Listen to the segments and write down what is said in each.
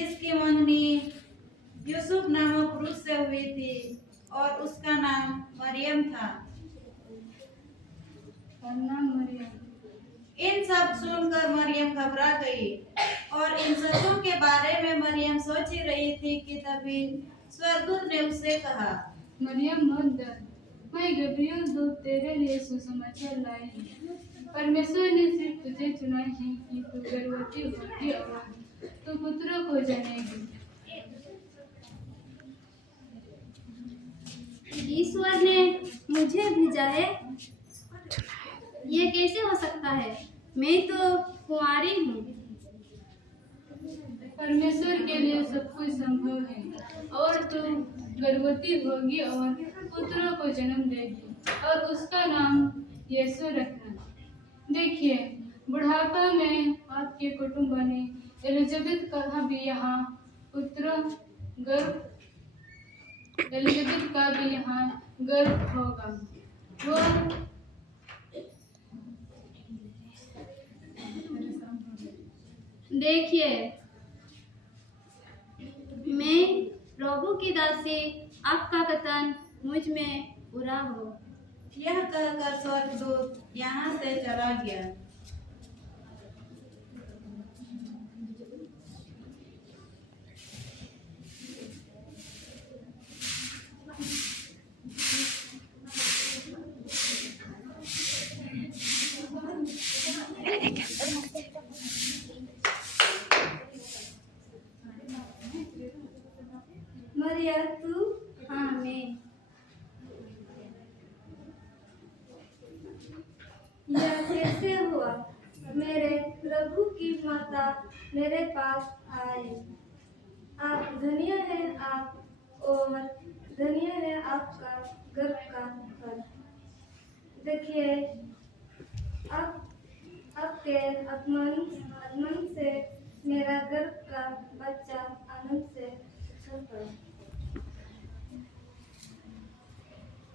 जिसकी मंगनी यूसुफ नामक पुरुष से हुई थी और उसका नाम मरियम था। इन सब सुनकर मरियम घबरा गई और इन सबों के बारे में मरियम सोच ही रही थी कि तभी स्वर्गदूत ने उससे कहा, मरियम मत डर, मैं गब्रियल दूत तेरे लिए सुसमाचार लाई हूँ। परमेश्वर ने सिर्फ तुझे चुना है कि तू गर्भवती होगी और तू पुत्र को जनेगी। ईश्वर ने मुझे भेजा है, ये कैसे हो सकता है? मैं तो कुंवारी हूँ। परमेश्वर के लिए सब कुछ संभव है और तू गर्भवती होगी और पुत्र को जन्म देगी और उसका नाम यीशु रखना। देखिए, बुढ़ापा में आपके कुटुंब ने एलिजाबेथ का भी यहाँ गर्भ होगा। वो देखिए, मैं प्रभु की दासी, आपका कथन मुझ में पूरा हो। यह कहकर स्वर्गदूत यहाँ से चला गया। मरिया तू? हाँ, मैं। यह कैसे हुआ? मेरे प्रभु की माता मेरे पास आए। आप धन्य हैं आप और धन्य है आपका गर्भ का फल। देखिए, आपके आगमन से मेरा गर्भ का बच्चा आनंद से उछल पड़ा।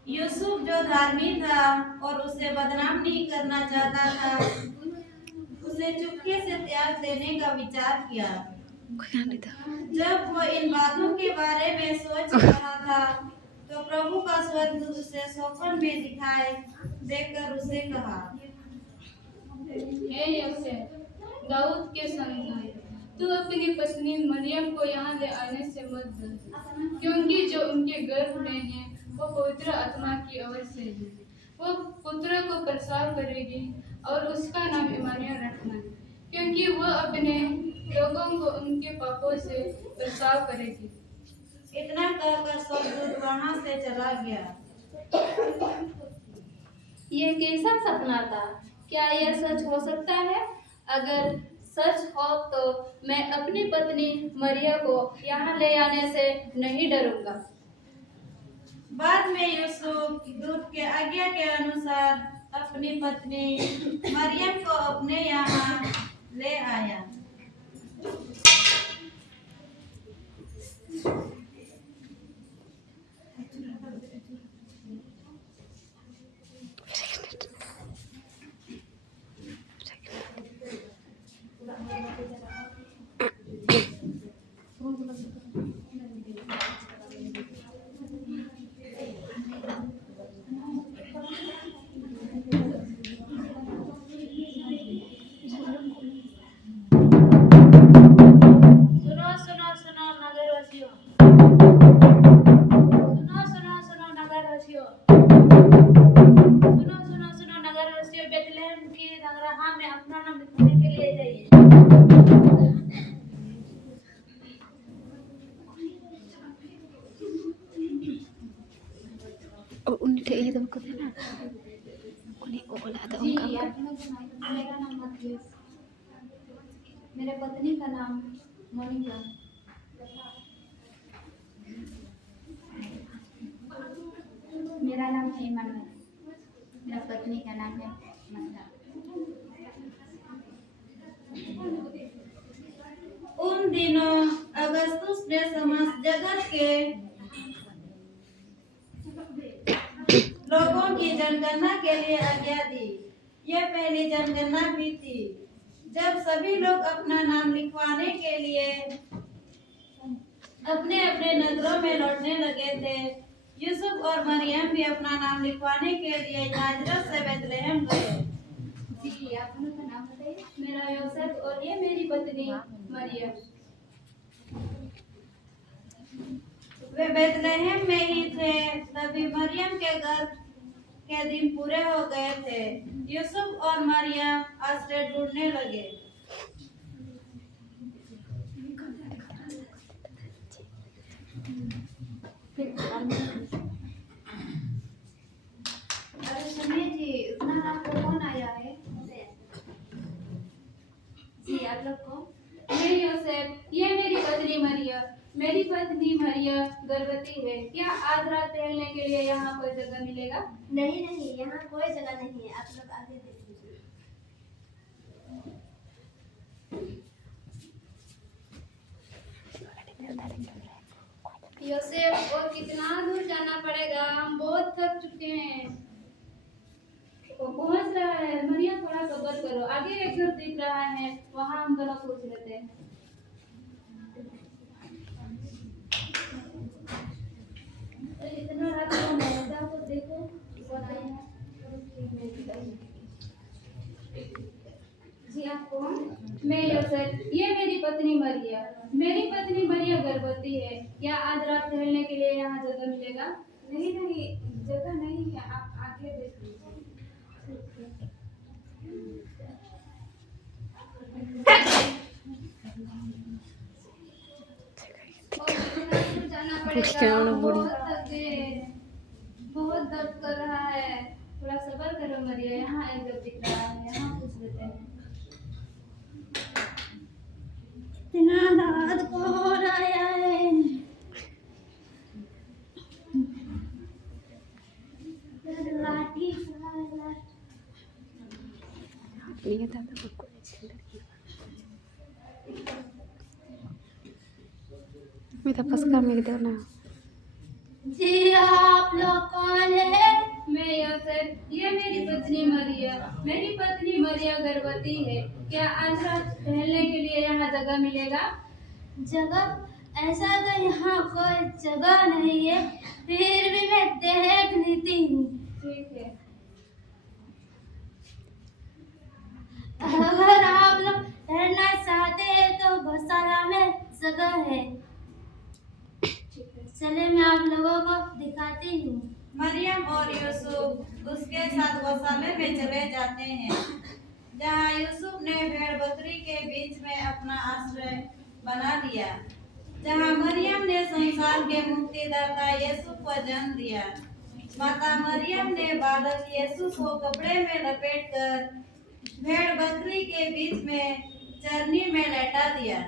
यूसुफ जो धार्मिक था और उसे बदनाम नहीं करना चाहता था, उसे चुपके से त्याग देने का विचार किया। जब वो इन बातों के बारे में सोच रहा था, तो प्रभु का स्वर्गदूत उसे स्वप्न में दिखाई देकर उसे कहा, हे यूसुफ, दाऊद के संतान, तू अपनी पत्नी मरियम को यहाँ ले आने से मत डर, क्योंकि जो उनके गर्भ में है वो पवित्र आत्मा की ओर से है। वो पुत्र को प्रसव करेगी और उसका नाम इमानुएल रखना, क्योंकि वह अपने लोगों को उनके पापों से प्रसव करेगी। इतना कहकर स्वर्गदूत वहां से चला गया। ये कैसा सपना था? क्या यह सच हो सकता है? अगर सच हो तो मैं अपनी पत्नी मरिया को यहाँ ले आने से नहीं डरूंगा। बाद में यूसुफ दूत के आज्ञा के अनुसार अपनी पत्नी मरियम को अपने यहाँ ले आया। मेरे पत्नी का नाम मोनिका। मेरा नाम हेमन है। मेरा पत्नी का नाम है मंदा। उन दिनों अगस्तुस ने समस्त जगत के लोगों की जनगणना के लिए आज्ञा दी। यह पहली जनगणना भी थी, जब सभी लोग अपना नाम लिखवाने के लिए अपने अपने नगरों में लौटने लगे थे। यूसुफ और मरियम भी अपना नाम लिखवाने के लिए नाजरत से बेथलेहम गए। जी, आप दोनों का नाम बताइए। मेरा यूसुफ और ये मेरी पत्नी मरियम। वे बेथलेहम में ही थे, तभी मरियम के गर्भ के दिन पूरे हो गए थे। यूसुफ और मरियम आश्रय ढूंढने लगे। अरे सुनिए जी, इतना रात को कौन आया है? जी, आप लोग कौन? मैं यूसुफ, ये मेरी पत्नी मरियम। मेरी पत्नी मरियम गर्भवती है। क्या आज रात टहलने के लिए यहाँ कोई जगह मिलेगा? नहीं नहीं, यहाँ कोई जगह नहीं है, आप लोग आगे देख लीजिए। यूसुफ, और कितना दूर जाना पड़ेगा? हम बहुत थक चुके हैं। वो पहुंच रहा है। मरियम, थोड़ा सब्र करो। आगे एक घर दिख रहा है, वहाँ हम दोनों पूछ लेते हैं। अरे इतना रात को है, जाओ तो देखो कौन आया है। जी, आप कौन? मैं यूसुफ, ये मेरी पत्नी मरियम। मेरी पत्नी मरियम गर्भवती है। क्या आज रात ठहरने के लिए यहाँ जगह मिलेगा? नहीं नहीं, जगह नहीं है, आप आगे देख लीजिए। और कितना दूर जाना पड़ेगा? हम बहुत थक गए हैं। बहुत दर्द कर रहा है। थोड़ा सब्र करो मरियम, यहाँ एक घर दिख रहा है, यहाँ पूछ लेते हैं। इतना रात को हो आया है। लाठी जी, आप लोग कौन है? मैं यूसुफ, ये मेरी पत्नी मरियम। मेरी पत्नी मरियम गर्भवती है। क्या आज रात ठहरने के लिए यहाँ जगह मिलेगा? जगह ऐसा तो यहाँ कोई जगह नहीं है, फिर भी मैं देख लेती हूँ। ठीक है। अगर आप लोग ठहरना चाहते हैं तो गौशाला में जगह है। चले, मैं आप लोगों को दिखाती हूँ। मरियम और यूसुफ उसके साथ गौशाले में चले जाते हैं, जहाँ यूसुफ ने भेड़ बकरी के बीच में अपना आश्रय बना लिया, जहाँ मरियम ने संसार के मुक्तिदाता यीशु को जन्म दिया। माता मरियम ने बालक यीशु को कपड़े में लपेटकर भेड़ बकरी के बीच में चरनी में लेटा दिया।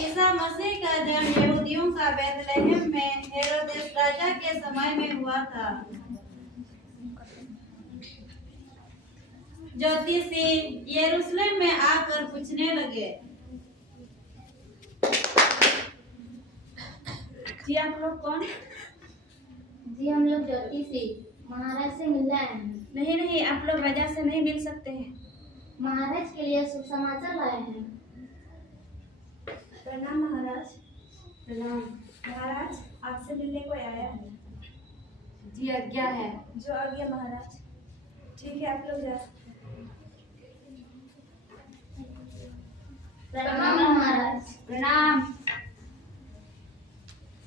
ईसा मसीह का जन्म यहूदियों का बेथलेहम में हेरोदेस राजा के समय में हुआ था। ज्योतिषी यरूशलेम में आकर पूछने लगे, जी, आप लोग कौन? जी, हम लोग ज्योतिषी महाराज से मिलने आए हैं। नहीं नहीं, आप लोग राजा से नहीं मिल सकते हैं। महाराज के लिए शुभ समाचार लाए हैं। प्रणाम महाराज। प्रणाम। महाराज, आपसे मिलने कोई आया है। जी, आज्ञा है। जो आ गया महाराज। ठीक है, आप लोग जा सकते हैं। प्रणाम महाराज। प्रणाम।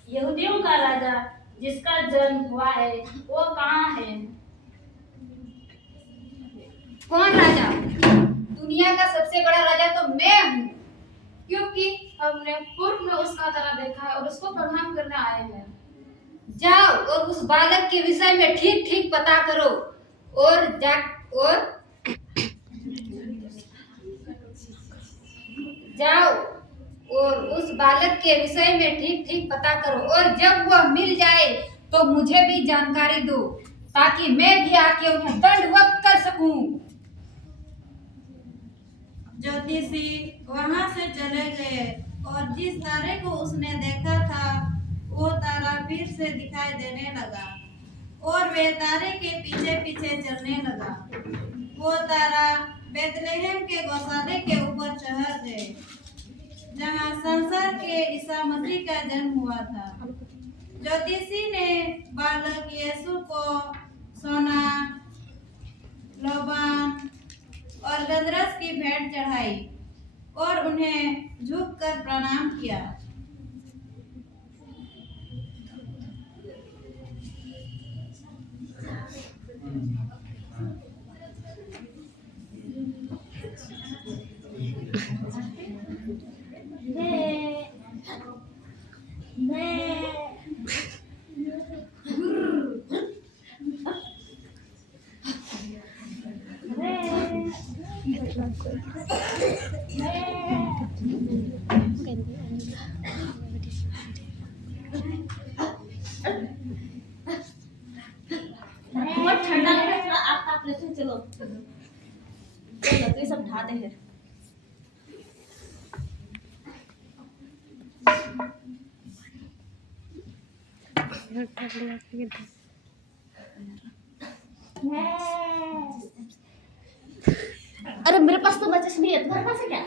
यहूदियों का राजा जिसका जन्म हुआ है वो कहाँ है? कौन राजा? दुनिया का सबसे बड़ा राजा तो मैं हूँ, क्योंकि हमने पूर्व में उसका तारा देखा है और उसको प्रणाम करने आए हैं। जाओ और उस बालक के विषय में ठीक ठीक पता करो और जाओ और उस बालक के विषय में ठीक ठीक पता करो, और जब वह मिल जाए तो मुझे भी जानकारी दो, ताकि मैं भी आके उन्हें दंडवत कर सकूं। ज्योतिषी वहां से चले गए और जिस तारे को उसने देखा था वो तारा फिर से दिखाई देने लगा और वे तारे के पीछे पीछे चलने लगा। वो तारा बेथलेहम के गौशाले के ऊपर शहर थे जहाँ संसार के ईसा मसीह का जन्म हुआ था। ज्योतिषी ने बालक यीशु को सोना, लोबान और गंधरस की भेंट चढ़ाई और उन्हें झुककर प्रणाम किया। बहुत ठंडा लग रहा है, थोड़ा आप ताप लेते हैं। चलो चलो तो ये सब उठाते हैं। अरे मेरे पास तो बचस नहीं है, तुम्हारे पास है क्या?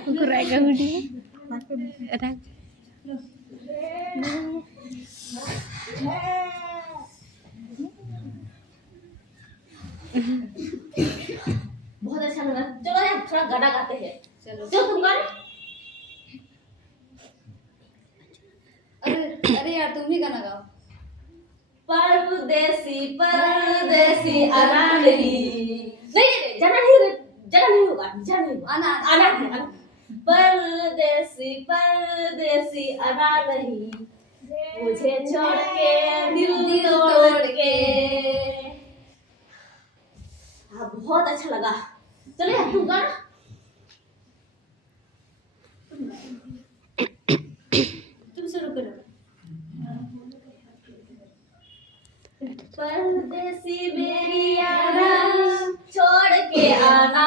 बहुत अच्छा लगा। चलो यार थोड़ा गाना गाते हैं। चलो। चलो तुम गाना। अरे अरे यार तुम ही गाना गाओ। परदेसी परदेसी आना नहीं जाना नहीं होगा, जाना नहीं होगा। आना है। परदेसी परदेसी आना नहीं, मुझे छोड़ के दिल तोड़ के। हाँ बहुत अच्छा लगा। चलो यार तुम गाना। तुम शुरू करो। परदेसी मेरी आना छोड़ के आना,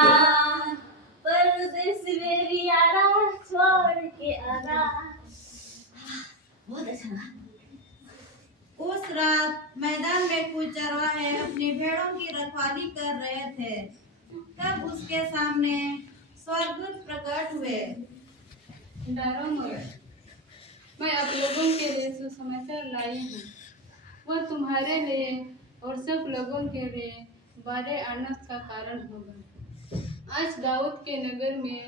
परदेसी मेरी आना छोड़ के आना। बहुत अच्छा लगा। उस रात मैदान में कुछ चरवाहे अपनी भेड़ों की रखवाली कर रहे थे। तब उसके सामने स्वर्गदूत प्रकट हुए। डरो मत, मैं आप लोगों के लिए सुसमाचार लाई हूँ। वह तुम्हारे लिए और सब लोगों के लिए बड़े आनंद का कारण होगा। आज दाऊद के नगर में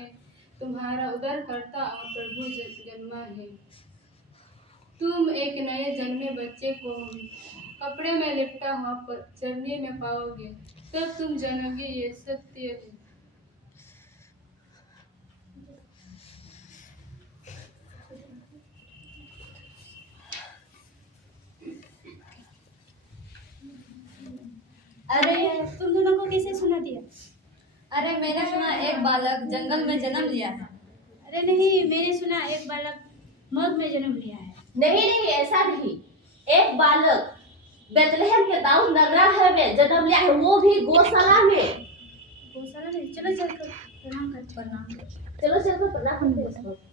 तुम्हारा उद्धारकर्ता और प्रभु जन्मा है। तुम एक नए जन्मे बच्चे को कपड़े में लिपटा हुआ चरनी में पाओगे। तब तुम जानोगे ये सत्य है। अरे तुम दोनों को कैसे सुना दिया? अरे मैंने सुना एक बालक जंगल में जन्म लिया है। अरे नहीं, मैंने सुना एक बालक मग में जन्म लिया है। नहीं ऐसा नहीं। एक बालक बेथलेहम के दाऊद नगर में जन्म लिया है, वो भी गौशाला में। गौशाला में? चलो चल कर प्रणाम करते। चलो चलो प्रणाम करते हैं।